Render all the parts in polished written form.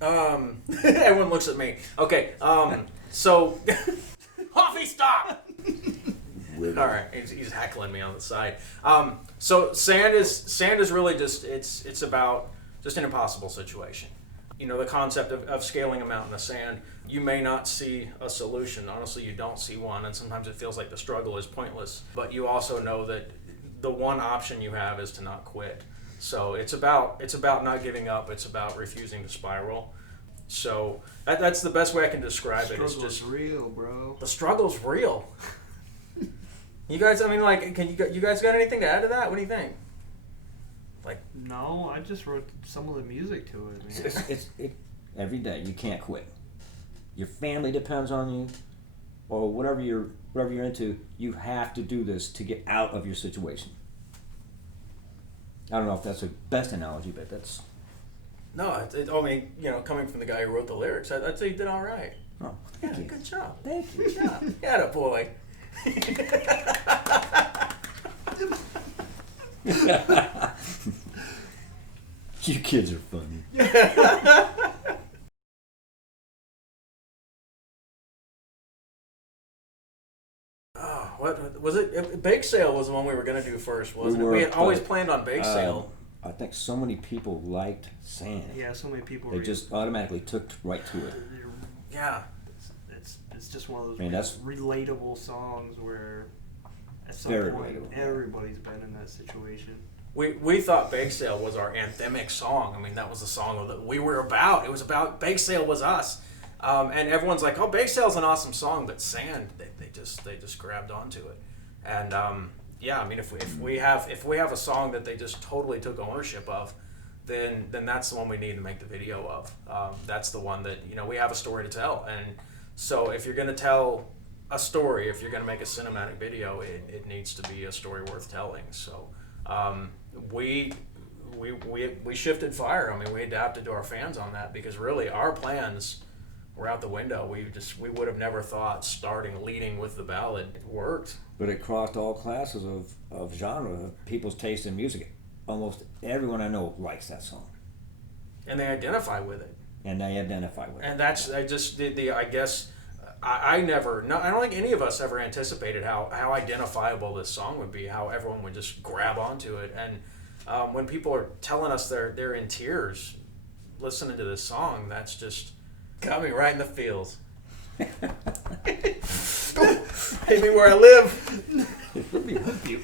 Everyone looks at me. Okay, so... Hoffy, stop! Alright, he's heckling me on the side. So sand is really just, it's about just an impossible situation. You know, the concept of scaling a mountain of sand, you may not see a solution. Honestly, you don't see one, and sometimes it feels like the struggle is pointless. But you also know that the one option you have is to not quit. So it's about not giving up. It's about refusing to spiral. So that's the best way I can describe it. It's just real, bro. The struggle's real. You guys, I mean, like, you guys got anything to add to that? What do you think? Like, no, I just wrote some of the music to it, man. It's every day. You can't quit. Your family depends on you, or whatever you're into. You have to do this to get out of your situation. I don't know if that's the best analogy, but that's. No, I mean, you know, coming from the guy who wrote the lyrics, I'd say you did all right. Oh, thank you. Good job. Thank you. Good job. Yeah, a boy. You kids are funny. Oh, what was it? Bake Sale was the one we were going to do first, wasn't it? We had always planned on Bake Sale. I think so many people liked sand. Yeah, so many people. They just automatically took right to it. Yeah. It's just one of those that's relatable songs where at some point everybody's been in that situation. We thought Bake Sale was our anthemic song. I mean, that was the song that we were about. It was about Bake Sale was us. And everyone's like, oh, Bake Sale's an awesome song, but sand, they just grabbed onto it. And yeah, I mean, if we have a song that they just totally took ownership of, then that's the one we need to make the video of. That's the one that, you know, we have a story to tell. And so if you're going to tell a story, if you're going to make a cinematic video, it needs to be a story worth telling. So we shifted fire. I mean, we adapted to our fans on that, because really our plans were out the window. We would have never thought leading with the ballad worked. But it crossed all classes of genre, of people's taste in music. Almost everyone I know likes that song. And they identify with it. And that's, I guess, I don't think any of us ever anticipated how identifiable this song would be, how everyone would just grab onto it. And when people are telling us they're in tears listening to this song, that's just got me right in the feels. Hit me where I live. Let me help you.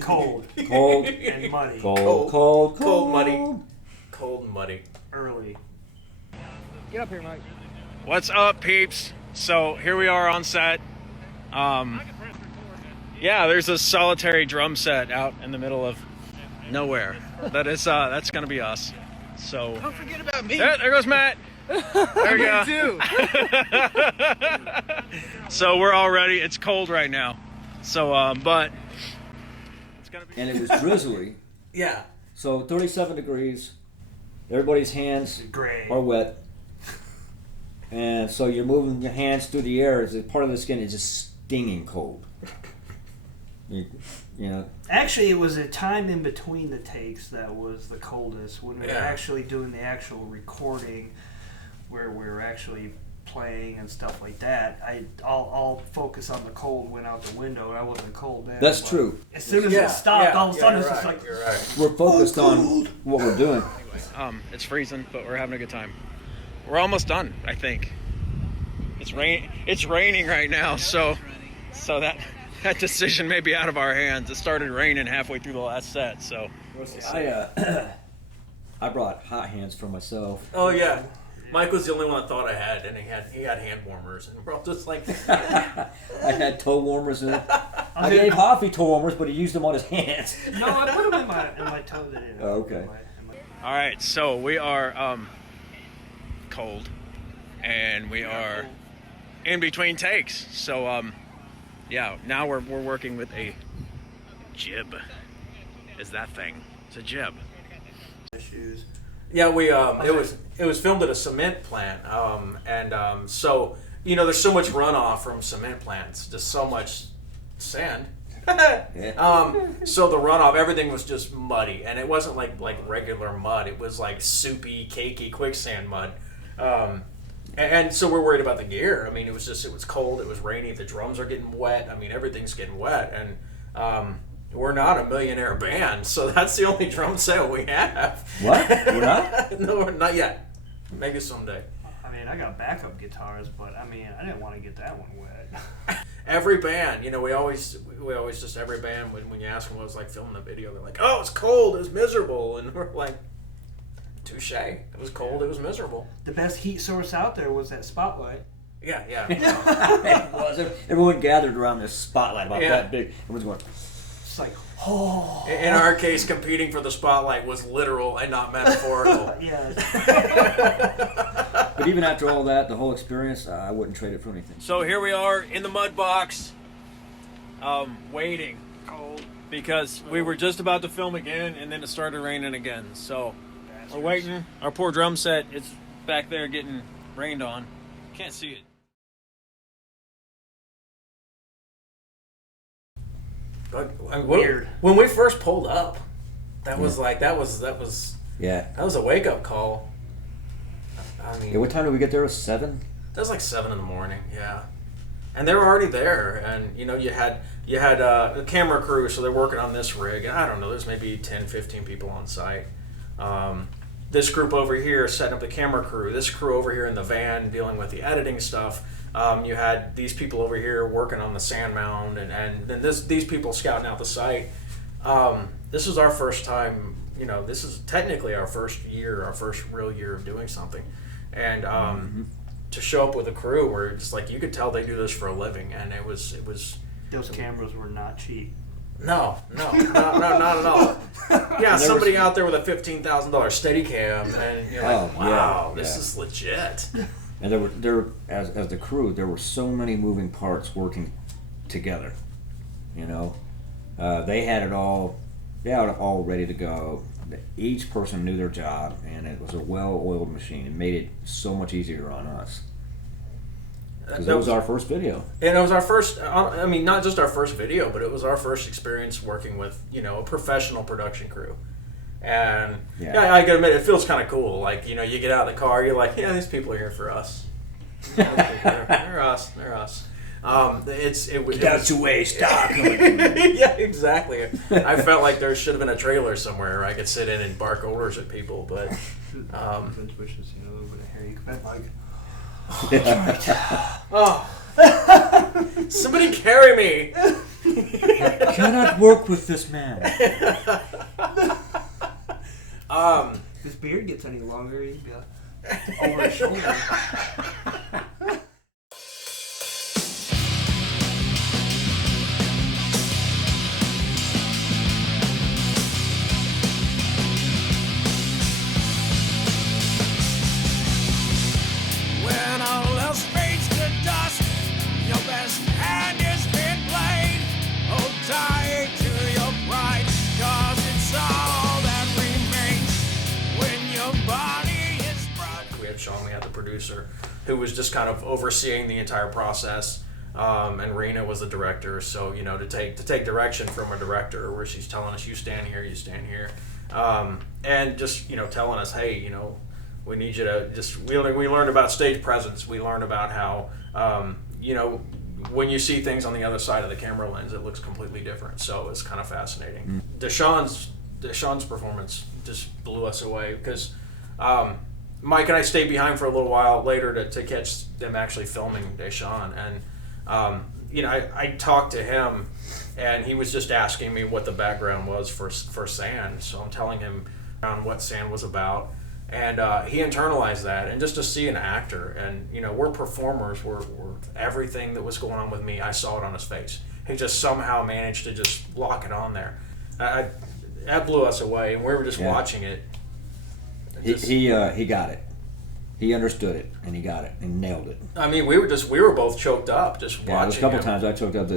Cold and muddy. Cold, muddy. Cold and muddy. Early. Get up here, Mike. What's up, peeps? So here we are on set. Yeah, there's a solitary drum set out in the middle of nowhere. That's gonna be us. So Don't forget about me. there goes Matt. There you go. Too. So we're all ready. It's cold right now. So but it's gonna be. And it was drizzly. Yeah. So 37 degrees. Everybody's hands are wet. And so you're moving your hands through the air. As part of the skin is just stinging cold. You know. Actually, it was a time in between the takes that was the coldest, when we were actually doing the actual recording, where we were actually playing and stuff like that. I'll focus on the cold went out the window, and I wasn't cold then. That's true. As soon as it stopped, all of a sudden it's just like, you're right. We're focused on what we're doing. Anyway, it's freezing, but we're having a good time. We're almost done, I think. It's raining right now, so that decision may be out of our hands. It started raining halfway through the last set, so. I brought hot hands for myself. Oh yeah, Mike was the only one that thought I had, and he had hand warmers, and we're all just like. I had toe warmers in it. I gave Hoffy toe warmers, but he used them on his hands. No, I put them in my toes. Oh, okay. All right, so we are cold, and we are in between takes. So yeah, now we're working with a jib. Is that thing? It's a jib. Issues. Yeah, we it was filmed at a cement plant, and so you know there's so much runoff from cement plants, just so much sand. So the runoff, everything was just muddy, and it wasn't like regular mud. It was like soupy, cakey quicksand mud. And so we're worried about the gear. I mean, it was cold, it was rainy, the drums are getting wet. I mean, everything's getting wet, and we're not a millionaire band, so that's the only drum set we have. What? We're not? No, not yet. Maybe someday. I mean, I got backup guitars, but I mean, I didn't want to get that one wet. Every band, we always just every band when you ask them what it was like filming the video, they're like, "Oh, it's cold, it was miserable," and we're like, "Touche, it was cold, it was miserable." The best heat source out there was that spotlight. Yeah. It was. Everyone gathered around this spotlight about that big. Everyone's going. It's like, oh. In our case, competing for the spotlight was literal and not metaphorical. Yes. But even after all that, the whole experience, I wouldn't trade it for anything. So here we are in the mud box, waiting, cold, because we were just about to film again, and then it started raining again. So we're waiting. Our poor drum set is back there getting rained on. Can't see it. But Weird. When we first pulled up, that was Yeah. that was a wake up call. I mean, Yeah, what time did we get there? It was 7? that was like 7 in the morning. Yeah, and they were already there, and you had the camera crew, so they're working on this rig, and I don't know, there's maybe 10, 15 people on site. This group over here setting up the camera crew. This crew over here in the van dealing with the editing stuff. You had these people over here working on the sand mound, and then these people scouting out the site. This is our first time. This is technically our first real year of doing something, and to show up with a crew where it's like you could tell they do this for a living, and it was. Those cameras were not cheap. No, not at all. Yeah, somebody out there with a $15,000 Steadicam, and you're like, wow, this is legit. And there as the crew, there were so many moving parts working together. They had it all ready to go. Each person knew their job, and it was a well-oiled machine. It made it so much easier on us. Because that was our first video. And it was our first, not just our first video, but it was our first experience working with, a professional production crew. And I gotta admit, it feels kind of cool. Like, you get out of the car, you're like, these people are here for us. They're us. That's the way, stop. Yeah, exactly. I felt like there should have been a trailer somewhere where I could sit in and bark orders at people, but. Vince wishes, a little bit of hair. You could like. Oh. Somebody carry me. I cannot work with this man. If his beard gets any longer, he'd be over his shoulder. Producer who was just kind of overseeing the entire process, and Rena was the director, so to take direction from a director where she's telling us, you stand here, and just telling us, hey, we need you to just we learned about stage presence. We learned about how when you see things on the other side of the camera lens, it looks completely different, so it's kind of fascinating. Deshaun's performance just blew us away because Mike and I stayed behind for a little while later to catch them actually filming Deshaun, and I talked to him, and he was just asking me what the background was for sand. So I'm telling him around what sand was about, and he internalized that. And just to see an actor, and we're performers, we're everything that was going on with me, I saw it on his face. He just somehow managed to just lock it on there. That blew us away, and we were just watching it. He got it. He understood it, and he got it, and nailed it. I mean, we were both choked up just watching. There was a couple times I choked up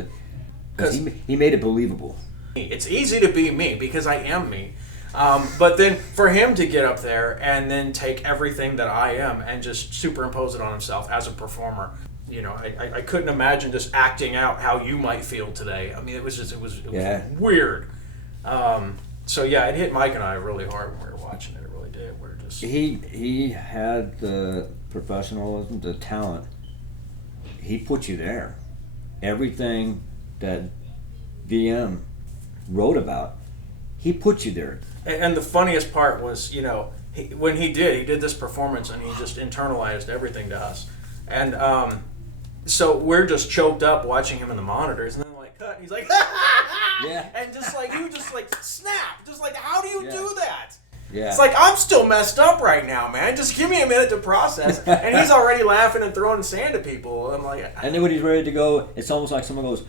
because he made it believable. It's easy to be me because I am me, but then for him to get up there and then take everything that I am and just superimpose it on himself as a performer, I couldn't imagine just acting out how you might feel today. I mean, it was weird. So yeah, it hit Mike and I really hard when we were watching it. It really did. We were just he had the professionalism, the talent. He put you there. Everything that VM wrote about, he put you there. And the funniest part was, when he did this performance and he just internalized everything to us. And so we're just choked up watching him in the monitors, and then cut, and he's like, yeah. And just you snap. Just how do you do that? Yeah. It's I'm still messed up right now, man. Just give me a minute to process. And he's already laughing and throwing sand at people. I'm like, and then when he's ready to go, it's almost like someone goes,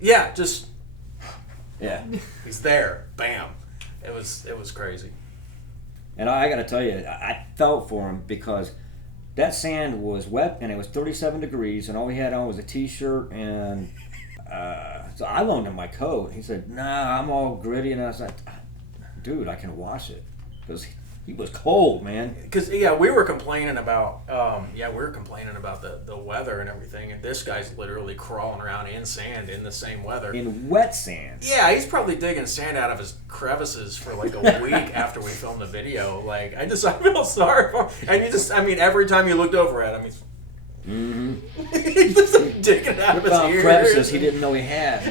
yeah, just, yeah. He's there. Bam. It was crazy. And I got to tell you, I felt for him because that sand was wet and it was 37 degrees, and all we had on was a t-shirt, and so I loaned him my coat. He said, "Nah, I'm all gritty," and I was like, "Dude, I can wash it," because he was cold, man. Because we were complaining about the weather and everything, and this guy's literally crawling around in sand in the same weather. In wet sand. Yeah, he's probably digging sand out of his crevices for a week after we filmed the video. I feel sorry for him. And every time you looked over at him, he's he's just digging out of his ears. Crevices he didn't know he had.